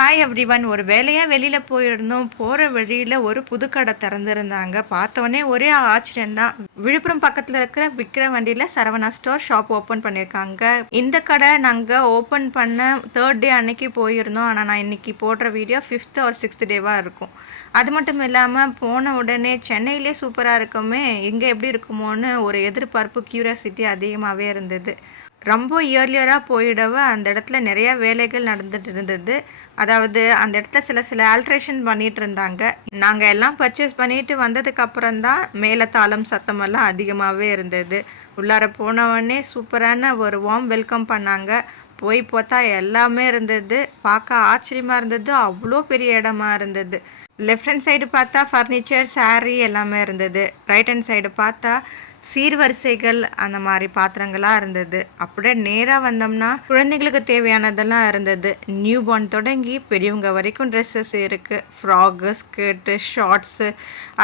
Hi everyone. ஒரு வேலையாக வெளியில் போயிருந்தோம். போகிற வழியில் ஒரு புது கடை திறந்துருந்தாங்க. பார்த்தோன்னே ஒரே ஆச்சரியம்தான். விழுப்புரம் பக்கத்தில் இருக்கிற விக்கிரவாண்டியில் சரவணா ஸ்டோர் ஷாப் ஓப்பன் பண்ணியிருக்காங்க. இந்த கடை நாங்கள் ஓப்பன் பண்ண 3rd டே அன்னைக்கு போயிருந்தோம். ஆனால் நான் இன்றைக்கி போடுற வீடியோ 5th or 6th டேவாக இருக்கும். அது மட்டும் இல்லாமல் போன உடனே சென்னையிலே சூப்பராக இருக்குமே, இங்கே எப்படி இருக்குமோன்னு ஒரு எதிர்பார்ப்பு, க்யூரியாசிட்டி அதிகமாகவே இருந்தது. ரொம்ப இயர்லியராக போயிடவ அந்த இடத்துல நிறையா வேலைகள் நடந்துட்டு இருந்தது. அதாவது அந்த இடத்துல சில ஆல்ட்ரேஷன் பண்ணிகிட்டு இருந்தாங்க. நாங்கள் எல்லாம் பர்ச்சேஸ் பண்ணிட்டு வந்ததுக்கப்புறம் தான் மேலத்தாளம் சத்தமெல்லாம் அதிகமாகவே இருந்தது. உள்ளார போனவொடனே சூப்பரான ஒரு வார்ம் வெல்கம் பண்ணாங்க. போய் பார்த்தா எல்லாமே இருந்தது. பார்க்க ஆச்சரியமாக இருந்தது. அவ்வளோ பெரிய இடமா இருந்தது. லெஃப்ட் ஹேண்ட் சைடு பார்த்தா ஃபர்னிச்சர், சாரீ எல்லாமே இருந்தது. ரைட் ஹேண்ட் சைடு பார்த்தா சீர்வரிசைகள் அந்த மாதிரி பாத்திரங்களாக இருந்தது. அப்படியே நேராக வந்தோம்னா குழந்தைங்களுக்கு தேவையானதெல்லாம் இருந்தது. நியூ பார்ன் தொடங்கி பெரியவங்க வரைக்கும் ட்ரெஸ்ஸஸ் இருக்குது. ஃப்ராகு, ஸ்கர்ட்டு, ஷார்ட்ஸு,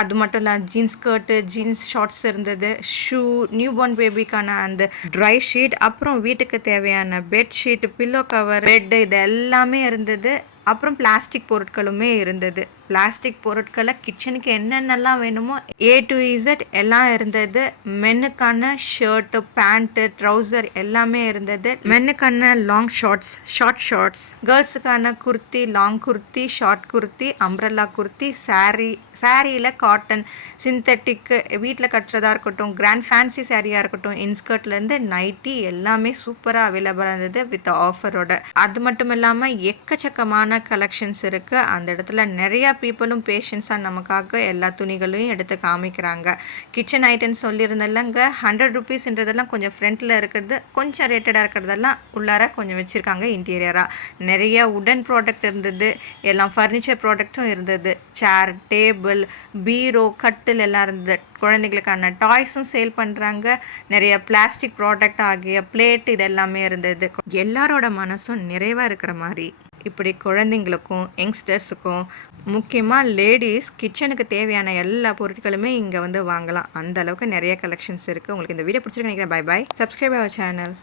அது மட்டும் இல்லாமல் ஜீன்ஸ் ஸ்கர்ட்டு, ஜீன்ஸ் ஷார்ட்ஸ் இருந்தது. ஷூ, நியூ பார்ன் பேபிக்கான அந்த ட்ரை ஷீட், அப்புறம் வீட்டுக்கு தேவையான பெட்ஷீட், பில்லோ கவர், பெட்டு, இது எல்லாமே இருந்தது. அப்புறம் பிளாஸ்டிக் பொருட்களுமே இருந்தது. பிளாஸ்டிக் பொருட்களை கிச்சனுக்கு என்னென்னலாம் வேணுமோ A to Z எல்லாம் இருந்தது. மென்னுக்கான ஷர்ட்டு, பேண்ட்டு, ட்ரௌசர் எல்லாமே இருந்தது. மென்னுக்கான லாங் ஷார்ட்ஸ், ஷார்ட் ஷார்ட்ஸ், கேர்ள்ஸுக்கான kurti, long kurti, short kurti, umbrella kurti, சாரியில் காட்டன், சிந்தட்டிக்கு, வீட்டில் கட்டுறதா இருக்கட்டும், கிராண்ட் ஃபேன்சி சாரியாக இருக்கட்டும், இன்ஸ்கர்ட்லேருந்து நைட்டி எல்லாமே சூப்பராக அவைலபிளாக இருந்தது வித் ஆஃபரோட. அது மட்டும் இல்லாமல் எக்கச்சக்கமான கலெக்ஷன்ஸ் இருக்குது. அந்த இடத்துல நிறையா பீப்புளும் பேஷன்ஸாக நமக்காக எல்லா துணிகளையும் எடுத்து காமிக்கிறாங்க. கிச்சன் ஐட்டம்ஸ் சொல்லியிருந்தல்லங்க, 100 rupeesன்றதெல்லாம் கொஞ்சம் ஃப்ரண்ட்டில் இருக்கிறது, கொஞ்சம் ரேட்டடாக இருக்கிறதெல்லாம் உள்ளார கொஞ்சம் வச்சுருக்காங்க இன்டீரியராக. நிறைய உடன் ப்ராடக்ட் இருந்தது. எல்லாம் ஃபர்னிச்சர் ப்ராடக்ட்டும் இருந்தது. சேர், டேபிள், பீரோ, கட்டில் எல்லாம் இருந்தது. குழந்தைகளுக்கான டாய்ஸும் சேல் பண்ணுறாங்க. நிறைய பிளாஸ்டிக் ப்ராடக்ட் ஆகிய பிளேட் இதெல்லாமே இருந்தது. எல்லாரோட மனசும் நிறைவாக இருக்கிற மாதிரி இப்படி குழந்தைங்களுக்கும் யங்ஸ்டர்ஸுக்கும் முக்கியமாக லேடிஸ் கிச்சனுக்கு தேவையான எல்லா பொருட்களுமே இங்கே வந்து வாங்கலாம். அந்த அளவுக்கு நிறைய கலெக்ஷன்ஸ் இருக்குது. உங்களுக்கு இந்த வீடியோ பிடிச்சிருக்கு நினைக்கிறேன். Bye bye. Subscribe our channel.